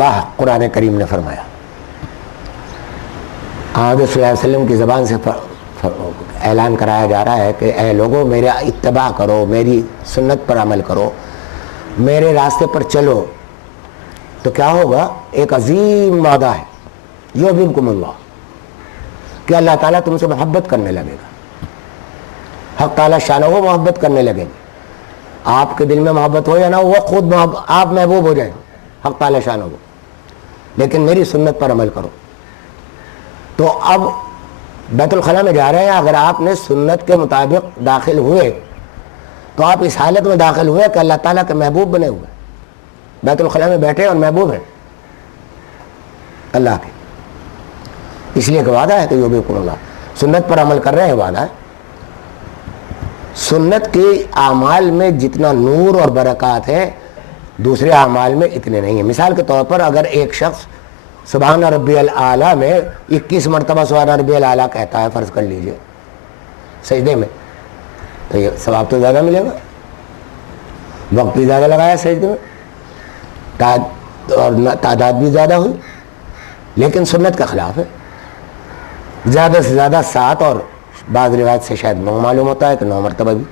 اللہ قرآن کریم نے فرمایا، آج صلی اللہ علیہ وسلم کی زبان سے اعلان کرایا جا رہا ہے کہ اے لوگوں میرا اتباع کرو، میری سنت پر عمل کرو، میرے راستے پر چلو، تو کیا ہوگا؟ ایک عظیم وعدہ ہے، یحببکم اللہ، کہ اللہ تعالیٰ تم سے محبت کرنے لگے گا، حق تعالیٰ شانہ وہ محبت کرنے لگیں گے۔ آپ کے دل میں محبت ہو یا نہ ہو، وہ خود آپ محبوب ہو جائیں، حق تعالیٰ شانہ ہو، لیکن میری سنت پر عمل کرو۔ تو اب بیت الخلاء میں جا رہے ہیں، اگر آپ نے سنت کے مطابق داخل ہوئے تو آپ اس حالت میں داخل ہوئے کہ اللہ تعالیٰ کے محبوب بنے ہوئے، بیت الخلاء میں بیٹھے اور محبوب ہیں اللہ کے، اس لیے کہ وعدہ ہے کہ یحببکم اللہ، سنت پر عمل کر رہے ہیں، وعدہ ہے۔ سنت کے اعمال میں جتنا نور اور برکات ہے دوسرے اعمال میں اتنے نہیں ہیں۔ مثال کے طور پر اگر ایک شخص سبحان ربی الاعلیٰ میں 21 مرتبہ سبحان ربی الاعلیٰ کہتا ہے، فرض کر لیجئے سجدے میں، تو یہ ثواب تو زیادہ ملے گا، وقت بھی زیادہ لگایا سجدے میں، اور تعداد بھی زیادہ ہوئی، لیکن سنت کا خلاف ہے۔ زیادہ سے زیادہ 7 اور بعض روایت سے شاید 9 معلوم ہوتا ہے کہ 9 مرتبہ بھی،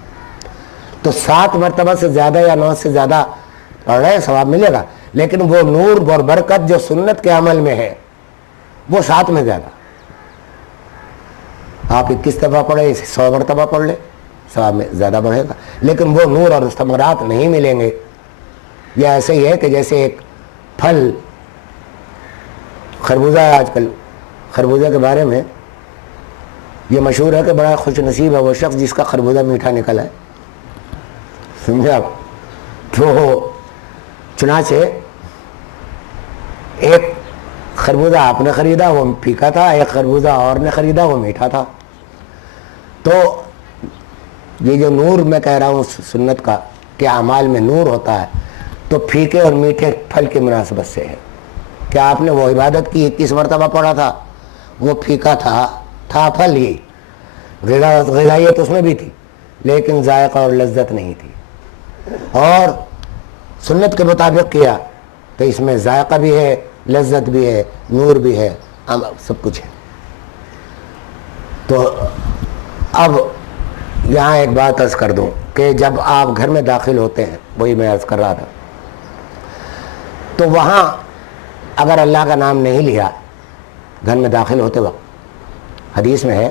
تو 7 مرتبہ سے زیادہ یا 9 سے زیادہ پڑھ رہے ہیں، ثواب ملے گا، لیکن وہ نور اور برکت جو سنت کے عمل میں ہے وہ 7 میں زیادہ۔ آپ 21 دفعہ پڑھے، 100 مرتبہ پڑھ لے، ثواب میں زیادہ بڑھے گا، لیکن وہ نور اور ثمرات نہیں ملیں گے۔ یہ ایسے ہی ہے کہ جیسے ایک پھل، خربوزہ ہے، آج کل خربوزہ کے بارے میں یہ مشہور ہے کہ بڑا خوش نصیب ہے وہ شخص جس کا خربوزہ میٹھا نکلا ہے، سمجھے آپ؟ تو چنانچہ ایک خربوزہ آپ نے خریدا وہ پھیکا تھا، ایک خربوزہ اور نے خریدا وہ میٹھا تھا۔ تو یہ جو نور میں کہہ رہا ہوں سنت کا کہ اعمال میں نور ہوتا ہے، تو پھیکے اور میٹھے پھل کی مناسبت سے ہے کہ آپ نے وہ عبادت کی 21 مرتبہ پڑھا تھا، وہ پھیکا تھا پھل ہی، غذائیت اس میں بھی تھی لیکن ذائقہ اور لذت نہیں تھی، اور سنت کے مطابق کیا تو اس میں ذائقہ بھی ہے، لذت بھی ہے، نور بھی ہے، سب کچھ ہے۔ تو اب یہاں ایک بات عرض کر دوں کہ جب آپ گھر میں داخل ہوتے ہیں، وہی میں عرض کر رہا تھا، تو وہاں اگر اللہ کا نام نہیں لیا گھر میں داخل ہوتے وقت، حدیث میں ہے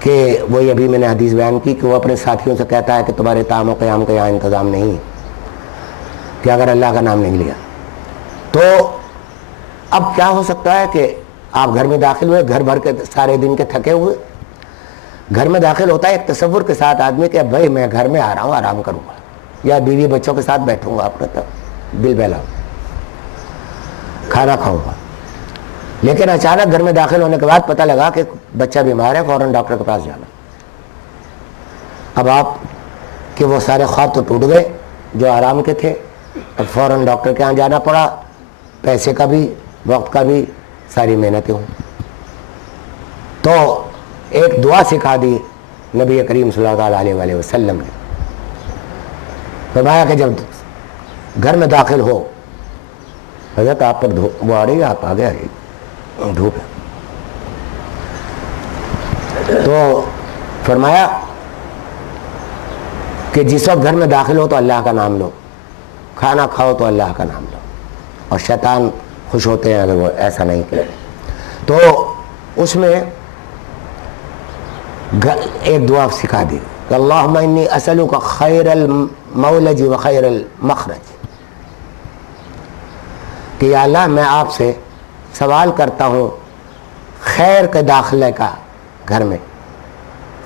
کہ وہی ابھی میں نے حدیث بیان کی کہ وہ اپنے ساتھیوں سے کہتا ہے کہ تمہارے طعام و قیام کا یہاں انتظام نہیں ہے کہ اگر اللہ کا نام نہیں لیا۔ تو اب کیا ہو سکتا ہے کہ آپ گھر میں داخل ہوئے، گھر بھر کے سارے دن کے تھکے ہوئے، گھر میں داخل ہوتا ہے ایک تصور کے ساتھ آدمی کہ بھائی میں گھر میں آ رہا ہوں، آرام کروں گا، یا بیوی بچوں کے ساتھ بیٹھوں گا، اپنا دل بہلا کھانا کھاؤں گا، لیکن اچانک گھر میں داخل ہونے کے بعد پتہ لگا کہ بچہ بیمار ہے، فوراً ڈاکٹر کے پاس جانا۔ اب آپ کہ وہ سارے خواب تو ٹوٹ گئے جو آرام کے تھے، اب فوراً ڈاکٹر کے یہاں جانا پڑا، پیسے کا بھی، وقت کا بھی، ساری محنتیں ہوں۔ تو ایک دعا سکھا دی نبی کریم صلی اللہ علیہ وآلہ وسلم نے، فرمایا کہ جب گھر میں داخل ہو، حضرت آپ پر وہ آ رہی ہے، آپ آگے آ رہی دھوپ ہے، تو فرمایا کہ جس وقت گھر میں داخل ہو تو اللہ کا نام لو، کھانا کھاؤ تو اللہ کا نام لو، اور شیطان خوش ہوتے ہیں اگر وہ ایسا نہیں کرے۔ تو اس میں ایک دعا سکھا دی کہ اللہم انی اسألک خیر المولج و خیر المخرج، کہ یا اللہ میں آپ سے سوال کرتا ہوں خیر کے داخلے کا، گھر میں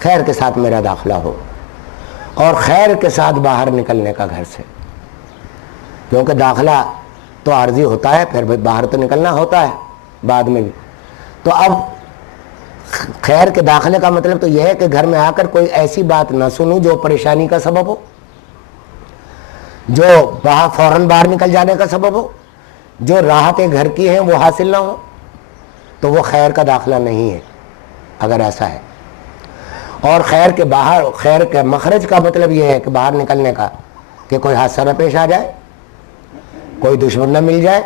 خیر کے ساتھ میرا داخلہ ہو، اور خیر کے ساتھ باہر نکلنے کا گھر سے، کیونکہ داخلہ تو عارضی ہوتا ہے، پھر باہر تو نکلنا ہوتا ہے بعد میں بھی۔ تو اب خیر کے داخلے کا مطلب تو یہ ہے کہ گھر میں آ کر کوئی ایسی بات نہ سنوں جو پریشانی کا سبب ہو، جو فوراً باہر نکل جانے کا سبب ہو، جو راحتیں گھر کی ہیں وہ حاصل نہ ہو، تو وہ خیر کا داخلہ نہیں ہے اگر ایسا ہے۔ اور خیر کے باہر، خیر کے مخرج کا مطلب یہ ہے کہ باہر نکلنے کا کہ کوئی حادثہ نہ پیش آ جائے، کوئی دشمن نہ مل جائے,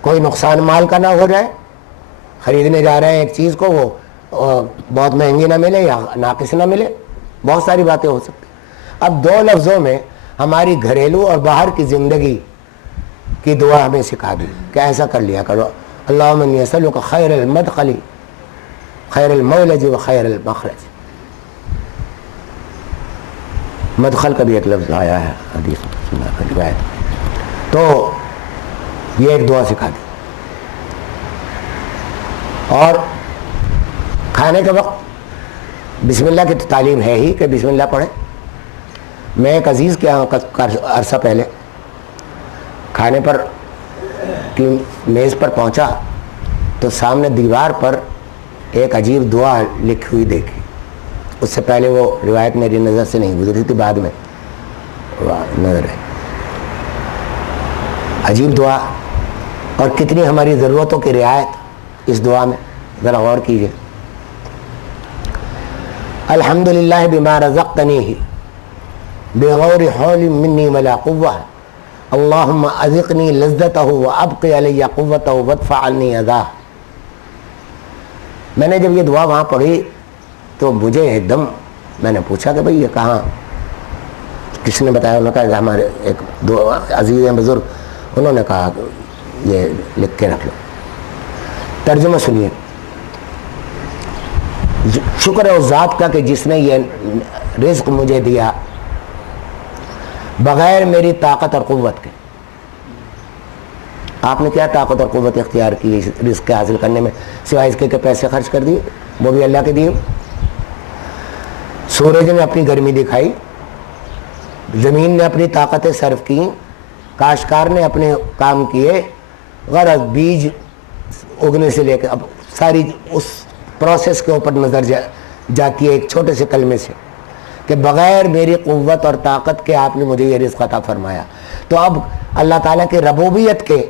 کوئی نقصان مال کا نہ ہو جائے, خریدنے جا رہے ہیں ایک چیز کو وہ بہت مہنگی نہ ملے یا ناقص نہ ملے, بہت ساری باتیں ہو سکتی. اب دو لفظوں میں ہماری گھریلو اور باہر کی زندگی کی دعا ہمیں سکھا دی کہ ایسا کر لیا کرو, اللہم انی اسألک خیر المدخل خیر المولج و خیر المخرج. مدخل کا بھی ایک لفظ آیا ہے حدیث روایت, تو یہ ایک دعا سکھا دی. اور کھانے کے وقت بسم اللہ کی تو تعلیم ہے ہی کہ بسم اللہ پڑھیں. میں ایک عزیز کے یہاں عرصہ پہلے کھانے پر کی میز پر پہنچا تو سامنے دیوار پر ایک عجیب دعا لکھی ہوئی دیکھی. اس سے پہلے وہ روایت میری نظر سے نہیں گزری تھی, بعد میں نظر ہے. عجیب دعا, اور کتنی ہماری ضرورتوں کی رعایت اس دعا میں, ذرا غور کیجیے. الحمدللہ بما رزقتنی بغیر حول منی ولا قوہ اللہم اذقنی لذتہ وابقی علی قوتہ وادفع عنی اذاہ. میں نے جب یہ دعا وہاں پڑھی تو مجھے ایک دم, میں نے پوچھا کہ بھئی یہ کہاں, کس نے بتایا؟ انہوں نے کہا کہ ہمارے ایک دو عزیز ہیں بزرگ, انہوں نے کہا یہ لکھ کے رکھ لو. ترجمہ سنیے. شکر ہے اس ذات کا کہ جس نے یہ رزق مجھے دیا بغیر میری طاقت اور قوت کے. آپ نے کیا طاقت اور قوت اختیار کی رزق کے حاصل کرنے میں, سوائے اس کے کہ پیسے خرچ کر دیے, وہ بھی اللہ کے دیے. سورج نے اپنی گرمی دکھائی, زمین نے اپنی طاقتیں صرف کی, کاشتکار نے اپنے کام کیے, غرض بیج اگنے سے لے کے اب ساری اس پروسیس کے اوپر نظر جاتی ہے ایک چھوٹے سے کلمے سے کہ بغیر میری قوت اور طاقت کے آپ نے مجھے یہ رزق عطا فرمایا. تو اب اللہ تعالیٰ کی ربوبیت کے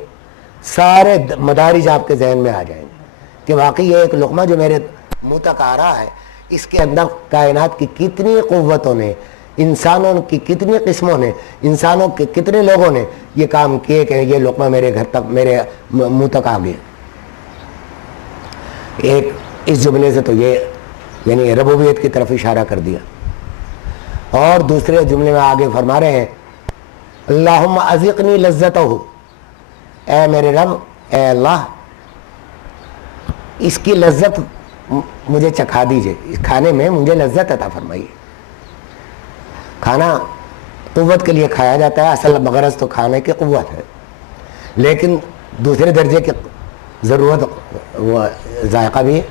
سارے مدارج آپ کے ذہن میں آ جائیں گے کہ واقعی یہ ایک لقمہ جو میرے منہ تک آ رہا ہے, اس کے اندر کائنات کی کتنی قوتوں نے, انسانوں کی کتنی قسموں نے, انسانوں کے کتنے لوگوں نے یہ کام کیے کہ یہ لقمہ میرے گھر تک, میرے منہ تک آ گیا. ایک اس جملے سے تو یہ یعنی ربوبیت کی طرف اشارہ کر دیا. اور دوسرے جملے میں آگے فرما رہے ہیں اللہم اذقنی لذتہ, اے میرے رب, اے اللہ اس کی لذت مجھے چکھا دیجئے, اس کھانے میں مجھے لذت عطا فرمائیے. کھانا قوت کے لیے کھایا جاتا ہے, اصل مغرض تو کھانے کی قوت ہے, لیکن دوسرے درجے کی ضرورت وہ ذائقہ بھی ہے.